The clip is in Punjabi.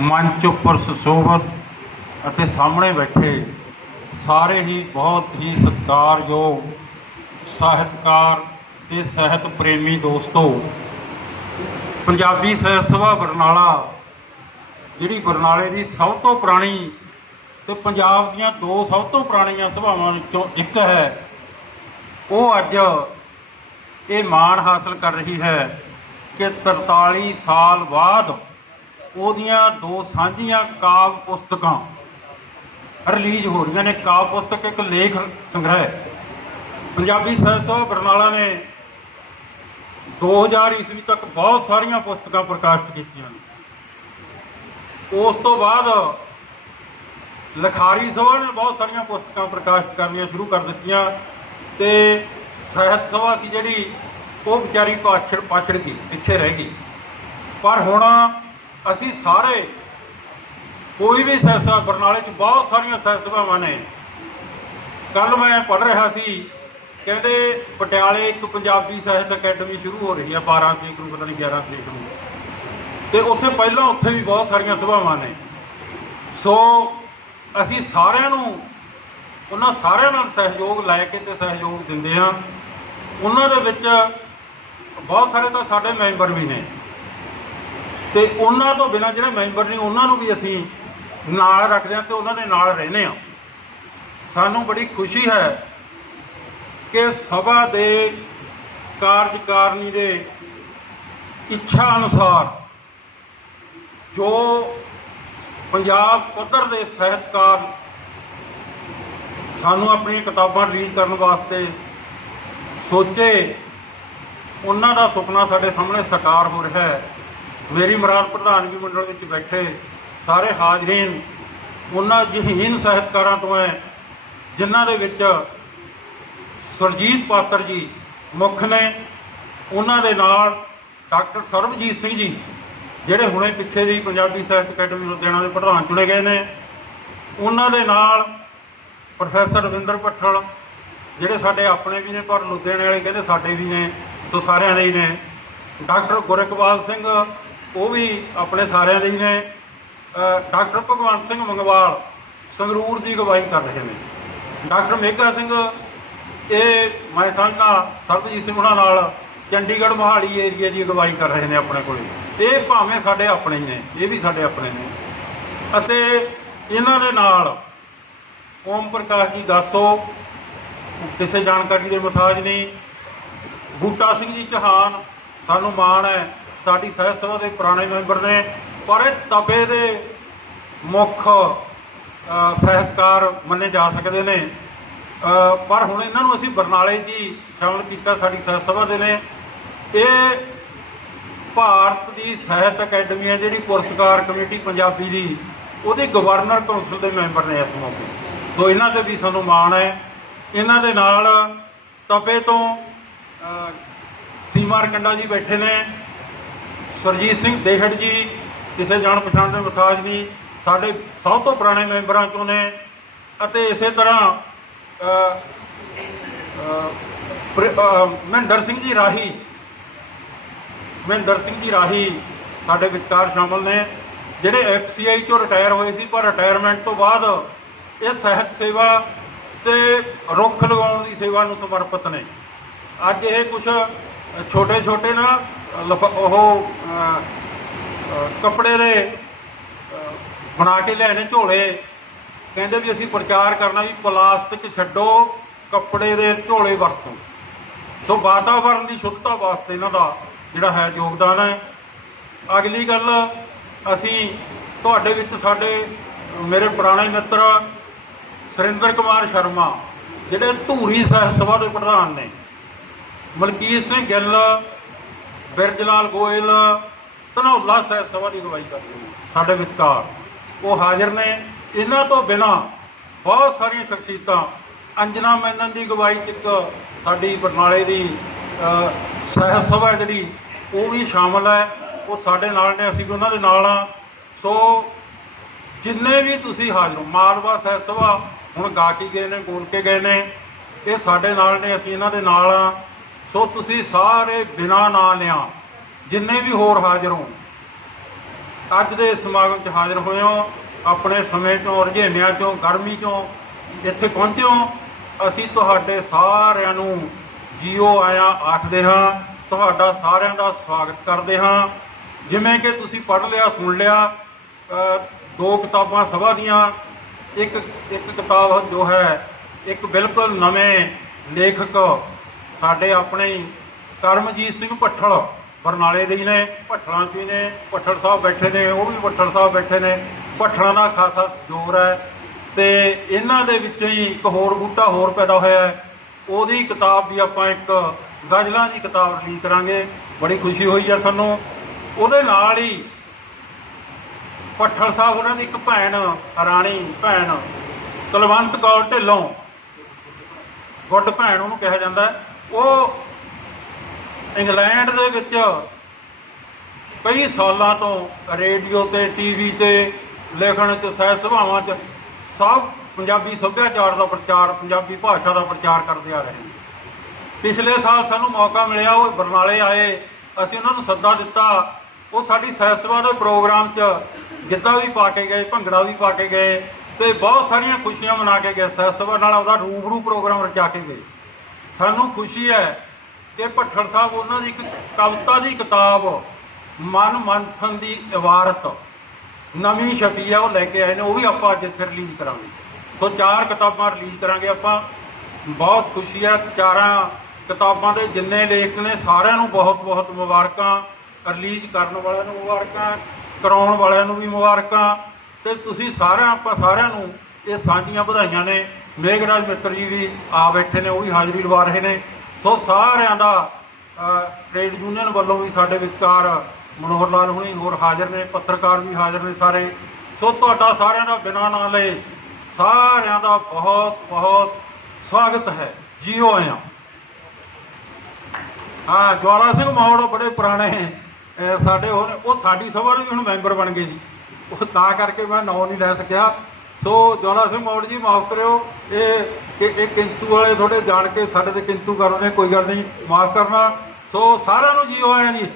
ਮੰਚ ਉੱਪਰ ਸੁਸ਼ੋਭਤ ਅਤੇ ਸਾਹਮਣੇ ਬੈਠੇ ਸਾਰੇ ਹੀ ਬਹੁਤ ਹੀ ਸਤਿਕਾਰਯੋਗ ਸਾਹਿਤਕਾਰ ਤੇ ਸਾਹਿਤ ਪ੍ਰੇਮੀ ਦੋਸਤੋ, ਪੰਜਾਬੀ ਸਾਹਿਤ ਸਭਾ ਬਰਨਾਲਾ ਜਿਹੜੀ ਬਰਨਾਲੇ ਦੀ ਸਭ ਤੋਂ ਪੁਰਾਣੀ ਤੇ ਪੰਜਾਬ ਦੀਆਂ ਦੋ ਸਭ ਤੋਂ ਪੁਰਾਣੀਆਂ ਸਭਾਵਾਂ ਵਿੱਚੋਂ ਇੱਕ ਹੈ, ਉਹ ਅੱਜ ਇਹ ਮਾਣ ਹਾਸਲ ਕਰ ਰਹੀ ਹੈ ਕਿ 43 ਸਾਲ ਬਾਅਦ ਉਹਦੀਆਂ ਦੋ ਸਾਂਝੀਆਂ ਕਾਵ ਪੁਸਤਕਾਂ ਰਿਲੀਜ਼ ਹੋ ਰਹੀਆਂ ਨੇ। ਕਾਵ ਪੁਸਤਕ ਇੱਕ ਲੇਖ ਸੰਗ੍ਰਹਿ ਪੰਜਾਬੀ ਸਾਹਿਤ ਸਭਾ ਬਰਨਾਲਾ ਨੇ 2000 ਈਸਵੀ ਤੱਕ ਬਹੁਤ ਸਾਰੀਆਂ ਪੁਸਤਕਾਂ ਪ੍ਰਕਾਸ਼ਿਤ ਕੀਤੀਆਂ ਨੇ। ਉਸ ਤੋਂ ਬਾਅਦ ਲਖਾਰੀ ਸਭਾ ਨੇ ਬਹੁਤ ਸਾਰੀਆਂ ਪੁਸਤਕਾਂ ਪ੍ਰਕਾਸ਼ਿਤ ਕਰਨੀਆਂ ਸ਼ੁਰੂ ਕਰ ਦਿੱਤੀਆਂ ਤੇ ਸਾਹਿਤ ਸਭਾ ਸੀ ਜਿਹੜੀ ਉਹ ਵਿਚਾਰੀ ਪਾਛੜ ਪਾਛੜ ਗਈ ਇੱਥੇ ਰਹਿ ਗਈ। ਪਰ ਹੁਣ ਅਸੀਂ ਸਾਰੇ ਕੋਈ ਵੀ ਸਾਹਿਤ ਸਭਾ ਬਰਨਾਲੇ 'ਚ ਬਹੁਤ ਸਾਰੀਆਂ ਸਾਹਿਤ ਸਭਾਵਾਂ ਨੇ। ਕੱਲ ਮੈਂ ਪੜ੍ਹ ਰਿਹਾ ਸੀ, ਕਹਿੰਦੇ ਪਟਿਆਲੇ ਇੱਕ ਪੰਜਾਬੀ ਸਾਹਿਤ ਅਕੈਡਮੀ ਸ਼ੁਰੂ ਹੋ ਰਹੀ ਹੈ 12 ਤਰੀਕ ਨੂੰ, ਪਤਾ ਨਹੀਂ 11 ਤਰੀਕ ਨੂੰ। ਤੇ ਉੱਥੇ ਪਹਿਲਾਂ ਉੱਥੇ ਵੀ ਬਹੁਤ ਸਾਰੀਆਂ ਸਭਾਵਾਂ ਨੇ। ਸੋ ਅਸੀਂ ਸਾਰਿਆਂ ਨੂੰ, ਉਹਨਾਂ ਸਾਰਿਆਂ ਨਾਲ ਸਹਿਯੋਗ ਲੈ ਕੇ ਤੇ ਸਹਿਯੋਗ ਦਿੰਦੇ ਹਾਂ। ਉਹਨਾਂ ਦੇ ਵਿੱਚ ਬਹੁਤ ਸਾਰੇ ਤਾਂ ਸਾਡੇ ਮੈਂਬਰ ਵੀ ਨੇ। ਤੇ ਉਹਨਾਂ ਤੋਂ ਬਿਨਾਂ ਜਿਹੜੇ ਮੈਂਬਰ ਨੇ, ਉਹਨਾਂ ਨੂੰ ਵੀ ਅਸੀਂ ਨਾਲ ਰੱਖਦੇ ਹਾਂ ਤੇ ਉਹਨਾਂ ਦੇ ਨਾਲ ਰਹਿੰਦੇ ਹਾਂ। ਸਾਨੂੰ ਬੜੀ ਖੁਸ਼ੀ ਹੈ ਕਿ ਸਭਾ ਦੇ ਕਾਰਜਕਾਰਨੀ ਦੇ ਇੱਛਾ ਅਨੁਸਾਰ ਜੋ ਪੰਜਾਬ ਪੱਧਰ ਦੇ ਸਾਹਿਤਕਾਰ ਸਾਨੂੰ ਆਪਣੀਆਂ ਕਿਤਾਬਾਂ ਰੀਡ ਕਰਨ ਵਾਸਤੇ ਸੋਚੇ, ਉਹਨਾਂ ਦਾ ਸੁਪਨਾ ਸਾਡੇ ਸਾਹਮਣੇ ਸਾਕਾਰ ਹੋ ਰਿਹਾ ਹੈ। ਮੇਰੀ ਮਰਾਦ ਪ੍ਰਧਾਨਗੀ ਮੰਡਲ ਵਿੱਚ ਬੈਠੇ ਸਾਰੇ ਹਾਜ਼ਰੀਨ, ਉਹਨਾਂ ਜਹੀਨ ਸਾਹਿਤਕਾਰਾਂ ਤੋਂ ਹੈ ਜਿਨ੍ਹਾਂ ਦੇ ਵਿੱਚ ਸੁਰਜੀਤ ਪਾਤਰ ਜੀ ਮੁੱਖ ਨੇ, ਉਹਨਾਂ ਦੇ ਨਾਲ ਡਾਕਟਰ ਸਰਬਜੀਤ ਸਿੰਘ ਜੀ, ਜਿਹੜੇ ਹੁਣੇ ਪਿੱਛੇ ਜੀ ਪੰਜਾਬੀ ਸਾਹਿਤ ਅਕੈਡਮੀ ਲੁਧਿਆਣਾ ਦੇ ਪ੍ਰਧਾਨ ਚੁਣੇ ਗਏ ਨੇ, ਉਹਨਾਂ ਦੇ ਨਾਲ ਪ੍ਰੋਫੈਸਰ ਰਵਿੰਦਰ ਪੱਠਲ ਜਿਹੜੇ ਸਾਡੇ ਆਪਣੇ ਵੀ ਨੇ, ਪਰ ਲੁਧਿਆਣੇ ਵਾਲੇ ਕਹਿੰਦੇ ਸਾਡੇ ਵੀ ਨੇ, ਸੋ ਸਾਰਿਆਂ ਦੇ ਹੀ ਨੇ, ਡਾਕਟਰ ਗੁਰਕਵਾਲ ਸਿੰਘ ਉਹ ਵੀ ਆਪਣੇ ਸਾਰਿਆਂ ਲਈ ਨੇ। ਡਾਕਟਰ ਭਗਵੰਤ ਸਿੰਘ ਮੰਗਵਾਲ ਸੰਗਰੂਰ ਦੀ ਅਗਵਾਈ ਕਰ ਰਹੇ ਨੇ। ਡਾਕਟਰ ਮੇਘਾ ਸਿੰਘ, ਇਹ ਮੈਂ ਸਮਝਦਾ ਸਰਬਜੀਤ ਸਿੰਘ ਹੁਣਾਂ ਨਾਲ ਚੰਡੀਗੜ੍ਹ ਮੋਹਾਲੀ ਏਰੀਆ ਦੀ ਅਗਵਾਈ ਕਰ ਰਹੇ ਨੇ ਆਪਣੇ ਕੋਲੇ। ਇਹ ਭਾਵੇਂ ਸਾਡੇ ਆਪਣੇ ਹੀ ਨੇ, ਇਹ ਵੀ ਸਾਡੇ ਆਪਣੇ ਨੇ। ਅਤੇ ਇਹਨਾਂ ਦੇ ਨਾਲ ਓਮ ਪ੍ਰਕਾਸ਼ ਜੀ ਦੱਸੋ, ਕਿਸੇ ਜਾਣਕਾਰੀ ਦੇ ਮੁਤਾਜ ਨਹੀਂ। ਬੂਟਾ ਸਿੰਘ ਜੀ ਚੌਹਾਨ, ਸਾਨੂੰ ਮਾਣ ਹੈ। ਸਾਡੀ ਸਾਹਿਤ ਸਭਾ ਦੇ ਪੁਰਾਣੇ ਮੈਂਬਰ ਨੇ ਪਰ ਇਹ ਤਪੇ ਦੇ ਮੁੱਖ ਅ, ਸਾਹਿਤਕਾਰ ਮੰਨੇ ਜਾ ਸਕਦੇ ਨੇ। ਪਰ ਹੁਣ ਇਹਨਾਂ ਨੂੰ ਅਸੀਂ ਬਰਨਾਲੇ 'ਚ ਹੀ ਸ਼ਾਮਲ ਕੀਤਾ ਸਾਡੀ ਸਾਹਿਤ ਸਭਾ ਦੇ ਨੇ। ਇਹ ਭਾਰਤ ਦੀ ਸਾਹਿਤ ਅਕੈਡਮੀ ਹੈ ਜਿਹੜੀ ਪੁਰਸਕਾਰ ਕਮੇਟੀ ਪੰਜਾਬੀ ਦੀ ਉਹਦੇ ਗਵਰਨਰ ਕੌਂਸਲ ਦੇ ਮੈਂਬਰ ਨੇ ਇਸ ਮੌਕੇ। ਸੋ ਇਹਨਾਂ ਤੇ ਵੀ ਸਾਨੂੰ ਮਾਣ ਹੈ। ਇਹਨਾਂ ਦੇ ਨਾਲ ਤਪੇ ਤੋਂ ਅ, ਸੀਮਾ ਰਕੰਡਾ ਜੀ ਬੈਠੇ ਨੇ। ਸਰਜੀਤ ਸਿੰਘ ਦੇਹੜ ਜੀ, ਕਿਸੇ ਜਾਣ ਪਛਾਣ ਦੇ ਮੁਤਾਜ ਨਹੀਂ ਸਾਡੇ ਸਭ ਤੋਂ ਪੁਰਾਣੇ ਮੈਂਬਰਾਂ ਚੋਂ ਨੇ ਅਤੇ ਇਸੇ ਤਰ੍ਹਾਂ ਮਹਿੰਦਰ ਸਿੰਘ ਜੀ ਰਾਹੀ, ਮਹਿੰਦਰ ਸਿੰਘ ਜੀ ਰਾਹੀ ਸਾਡੇ ਵਿਚਕਾਰ ਸ਼ਾਮਲ ਨੇ, ਜਿਹੜੇ ਐਫਸੀਆਈ ਚੋਂ ਰਿਟਾਇਰ ਹੋਏ ਸੀ, ਪਰ ਰਿਟਾਇਰਮੈਂਟ ਤੋਂ ਬਾਅਦ ਇਹ ਸਾਹਿਤ ਸੇਵਾ ਤੇ ਰੁੱਖ ਲਗਾਉਣ ਦੀ ਸੇਵਾ ਨੂੰ ਸਮਰਪਿਤ ਨੇ। ਅੱਜ ਇਹ ਕੁਝ ਛੋਟੇ ਛੋਟੇ ਨਾ ਉਹ ਕੱਪੜੇ ਦੇ ਬਣਾ ਕੇ ਲੈਣੇ ਝੋਲੇ। ਕਹਿੰਦੇ ਵੀ ਅਸੀਂ ਪ੍ਰਚਾਰ ਕਰਨਾ ਵੀ ਪਲਾਸਟਿਕ ਛੱਡੋ, ਕੱਪੜੇ ਦੇ ਝੋਲੇ ਵਰਤੋ। ਸੋ ਵਾਤਾਵਰਣ ਦੀ ਸ਼ੁੱਧਤਾ ਵਾਸਤੇ ਇਹਨਾਂ ਦਾ ਜਿਹੜਾ ਹੈ ਯੋਗਦਾਨ ਹੈ। ਅਗਲੀ ਗੱਲ, ਅਸੀਂ ਤੁਹਾਡੇ ਵਿੱਚ ਸਾਡੇ, ਮੇਰੇ ਪੁਰਾਣੇ ਮਿੱਤਰ ਸੁਰਿੰਦਰ ਕੁਮਾਰ ਸ਼ਰਮਾ, ਜਿਹੜੇ ਧੂਰੀ ਸਾਹਿਤ ਸਭਾ ਦੇ ਪ੍ਰਧਾਨ ਨੇ। ਮਲਕੀਤ ਸਿੰਘ ਗਿੱਲ ਬਿਰਜ ਲਾਲ ਗੋਇਲ ਧਨੌਲਾ ਸਾਹਿਬ ਸਭਾ ਦੀ ਅਗਵਾਈ ਕਰਦੇ ਨੇ ਸਾਡੇ ਵਿਚਕਾਰ। ਉਹ ਹਾਜ਼ਰ ਨੇ। ਇਹਨਾਂ ਤੋਂ ਬਿਨਾ ਬਹੁਤ ਸਾਰੀਆਂ ਸ਼ਖਸੀਅਤਾਂ ਅੰਜਨਾ ਮੈਨਨ ਦੀ ਅਗਵਾਈ 'ਚ ਇੱਕ ਸਾਡੀ ਬਰਨਾਲੇ ਦੀ ਅ, ਸਭਾ ਜਿਹੜੀ ਉਹ ਵੀ ਸ਼ਾਮਲ ਹੈ। ਉਹ ਸਾਡੇ ਨਾਲ ਨੇ ਅਸੀਂ ਵੀ ਉਹਨਾਂ ਦੇ ਨਾਲ ਆ ਸੋ ਜਿੰਨੇ ਵੀ ਤੁਸੀਂ ਹਾਜ਼ਰ ਹੋ ਮਾਲਵਾ ਸਾਹਿਤ ਸਭਾ ਹੁਣ ਗਾ ਕੇ ਗਏ ਨੇ ਗੋਲ ਕੇ ਗਏ ਨੇ ਇਹ ਸਾਡੇ ਨਾਲ ਨੇ ਅਸੀਂ ਇਹਨਾਂ ਦੇ ਨਾਲ ਆ ਸੋ ਤੁਸੀਂ ਸਾਰੇ ਬਿਨਾ ਨਾਂ ਲਿਆ ਜਿੰਨੇ ਵੀ ਹੋਰ ਹਾਜ਼ਰ ਹੋ, ਅੱਜ ਦੇ ਸਮਾਗਮ 'ਚ ਹਾਜ਼ਰ ਹੋਏ ਹੋ, ਆਪਣੇ ਸਮੇਂ ਚੋਂ, ਰੁਝੇਵਿਆਂ ਚੋਂ, ਗਰਮੀ ਚੋਂ ਇੱਥੇ ਪਹੁੰਚੇ ਹੋ, ਅਸੀਂ ਤੁਹਾਡੇ ਸਾਰਿਆਂ ਨੂੰ ਜੀਓ ਆਇਆ ਆਖਦੇ ਹਾਂ, ਤੁਹਾਡਾ ਸਾਰਿਆਂ ਦਾ ਸਵਾਗਤ ਕਰਦੇ ਹਾਂ। ਜਿਵੇਂ ਕਿ ਤੁਸੀਂ ਪੜ੍ਹ ਲਿਆ, ਸੁਣ ਲਿਆ ਦੋ ਕਿਤਾਬਾਂ ਸਭਾ ਦੀਆਂ, ਇੱਕ ਇੱਕ ਕਿਤਾਬ ਜੋ ਹੈ, ਇੱਕ ਬਿਲਕੁਲ ਨਵੇਂ ਲੇਖਕ ਸਾਡੇ ਆਪਣੇ ਹੀ ਕਰਮਜੀਤ ਸਿੰਘ ਭੱਠਲ, ਬਰਨਾਲੇ ਦੇ ਹੀ ਨੇ, ਭੱਠਲਾਂ 'ਚ ਵੀ ਨੇ, ਭੱਠਲ ਸਾਹਿਬ ਬੈਠੇ ਨੇ, ਉਹ ਵੀ ਭੱਠਲ ਸਾਹਿਬ ਬੈਠੇ ਨੇ। ਭੱਠਲਾਂ ਦਾ ਖਾਸਾ ਜ਼ੋਰ ਹੈ ਤੇ ਇਹਨਾਂ ਦੇ ਵਿੱਚੋਂ ਹੀ ਇੱਕ ਹੋਰ ਬੂਟਾ ਹੋਰ ਪੈਦਾ ਹੋਇਆ ਹੈ। ਉਹਦੀ ਕਿਤਾਬ ਵੀ ਆਪਾਂ ਇੱਕ ਗਜ਼ਲਾਂ ਦੀ ਕਿਤਾਬ ਰਿਲੀਜ਼ ਕਰਾਂਗੇ। ਬੜੀ ਖੁਸ਼ੀ ਹੋਈ ਹੈ ਸਾਨੂੰ। ਉਹਦੇ ਨਾਲ ਹੀ ਭੱਠਲ ਸਾਹਿਬ ਉਹਨਾਂ ਦੀ ਇੱਕ ਭੈਣ, ਰਾਣੀ ਭੈਣ, ਕੁਲਵੰਤ ਕੌਰ ਢਿੱਲੋਂ, ਗੁੱਡ ਭੈਣ ਉਹਨੂੰ ਕਿਹਾ ਜਾਂਦਾ ਹੈ। ਉਹ ਇੰਗਲੈਂਡ ਦੇ ਵਿੱਚ ਕਈ ਸਾਲਾਂ ਤੋਂ ਰੇਡੀਓ ਤੇ ਟੀਵੀ ਤੇ ਲਿਖਣ ਚ, ਸਹਿ ਸਭਾਵਾਂ ਚ ਸਭ ਪੰਜਾਬੀ ਸੱਭਿਆਚਾਰ ਦਾ ਪ੍ਰਚਾਰ, ਪੰਜਾਬੀ ਭਾਸ਼ਾ ਦਾ ਪ੍ਰਚਾਰ ਕਰਦੇ ਆ ਰਹੇ ਨੇ। ਪਿਛਲੇ ਸਾਲ ਸਾਨੂੰ ਮੌਕਾ ਮਿਲਿਆ, ਉਹ ਬਰਨਾਲੇ ਆਏ, ਅਸੀਂ ਉਹਨਾਂ ਨੂੰ ਸੱਦਾ ਦਿੱਤਾ। ਉਹ ਸਾਡੀ ਸਹਿਤ ਸਭਾ ਦੇ ਪ੍ਰੋਗਰਾਮ 'ਚ ਗਿੱਧਾ ਵੀ ਪਾ ਕੇ ਗਏ, ਭੰਗੜਾ ਵੀ ਪਾ ਕੇ ਗਏ ਤੇ ਬਹੁਤ ਸਾਰੀਆਂ ਖੁਸ਼ੀਆਂ ਮਨਾ ਕੇ ਗਏ। ਸਹਿਤ ਨਾਲ ਉਹਦਾ ਰੂਬਰੂ ਪ੍ਰੋਗਰਾਮ ਰਚਾ ਕੇ ਗਏ। ਸਾਨੂੰ ਖੁਸ਼ੀ ਹੈ ਕਿ ਭੱਠੜ ਸਾਹਿਬ ਉਹਨਾਂ ਦੀ ਇੱਕ ਕਵਿਤਾ ਦੀ ਕਿਤਾਬ ਮਨ ਮੰਥਨ ਦੀ ਇਬਾਰਤ ਨਵੀਂ ਛਪੀ ਆ, ਉਹ ਲੈ ਕੇ ਆਏ ਨੇ, ਉਹ ਵੀ ਆਪਾਂ ਅੱਜ ਇੱਥੇ ਰਿਲੀਜ਼ ਕਰਾਂਗੇ। ਸੋ ਚਾਰ ਕਿਤਾਬਾਂ ਰਿਲੀਜ਼ ਕਰਾਂਗੇ ਆਪਾਂ। ਬਹੁਤ ਖੁਸ਼ੀ ਹੈ, ਚਾਰਾਂ ਕਿਤਾਬਾਂ ਦੇ ਜਿੰਨੇ ਲੇਖਕ ਨੇ, ਸਾਰਿਆਂ ਨੂੰ ਬਹੁਤ ਬਹੁਤ ਮੁਬਾਰਕਾਂ। ਰਿਲੀਜ਼ ਕਰਨ ਵਾਲਿਆਂ ਨੂੰ ਮੁਬਾਰਕਾਂ, ਕਰਾਉਣ ਵਾਲਿਆਂ ਨੂੰ ਵੀ ਮੁਬਾਰਕਾਂ। ਤੇ ਤੁਸੀਂ ਸਾਰਿਆਂ, ਆਪਾਂ ਸਾਰਿਆਂ ਨੂੰ ਇਹ ਸਾਂਝੀਆਂ ਵਧਾਈਆਂ ਨੇ। ਮੇਘਰਾਜ ਮਿੱਤਰ ਜੀ ਵੀ ਆ ਬੈਠੇ ਨੇ ਉਹ ਵੀ ਹਾਜ਼ਰੀ ਲਵਾ ਰਹੇ ਨੇ। ਸੋ ਸਾਰਿਆਂ ਦਾ ਟ੍ਰੇਡ ਯੂਨੀਅਨ ਵੱਲੋਂ ਵੀ ਸਾਡੇ ਵਿਚਕਾਰ ਮਨੋਹਰ ਲਾਲ ਹੁਣੀ ਹੋਰ ਹਾਜ਼ਰ ਨੇ ਪੱਤਰਕਾਰ ਵੀ ਹਾਜ਼ਰ ਨੇ ਸਾਰੇ। ਸੋ ਤੁਹਾਡਾ ਸਾਰਿਆਂ ਦਾ ਬਿਨਾਂ ਨਾਂ ਲਏ ਸਾਰਿਆਂ ਦਾ ਬਹੁਤ ਬਹੁਤ ਸਵਾਗਤ ਹੈ। ਜੀਓ ਆਇਆਂ ਹਾਂ। ਜਵਾਲਾ ਸਿੰਘ ਮੌੜ ਬੜੇ ਪੁਰਾਣੇ ਅਹ, ਸਾਡੇ ਹੁਣ ਉਹ ਸਾਡੀ ਸਭਾ ਦੇ ਵੀ ਹੁਣ ਮੈਂਬਰ ਬਣ ਗਏ ਜੀ। ਉਹ ਤਾਂ ਕਰਕੇ ਮੈਂ ਨਾਂ ਨਹੀਂ ਲੈ ਸਕਿਆ। ਸੋ ਜਵਾਲਾ ਸਿੰਘ ਮੌੜ ਜੀ, ਮਾਫ ਕਰਿਓ, ਇਹ ਇਹ ਇਹ ਕਿੰਤੂ ਵਾਲੇ ਥੋੜੇ ਜਾਣ ਕੇ ਸਾਡੇ ਤੇ ਕਿੰਤੂ ਕਰਦੇ ਨੇ, ਕੋਈ ਗੱਲ ਨਹੀਂ, ਮਾਫ ਕਰਨਾ। ਸੋ ਸਾਰਿਆਂ ਨੂੰ ਜੀਓ ਆਇਆਂ ਜੀ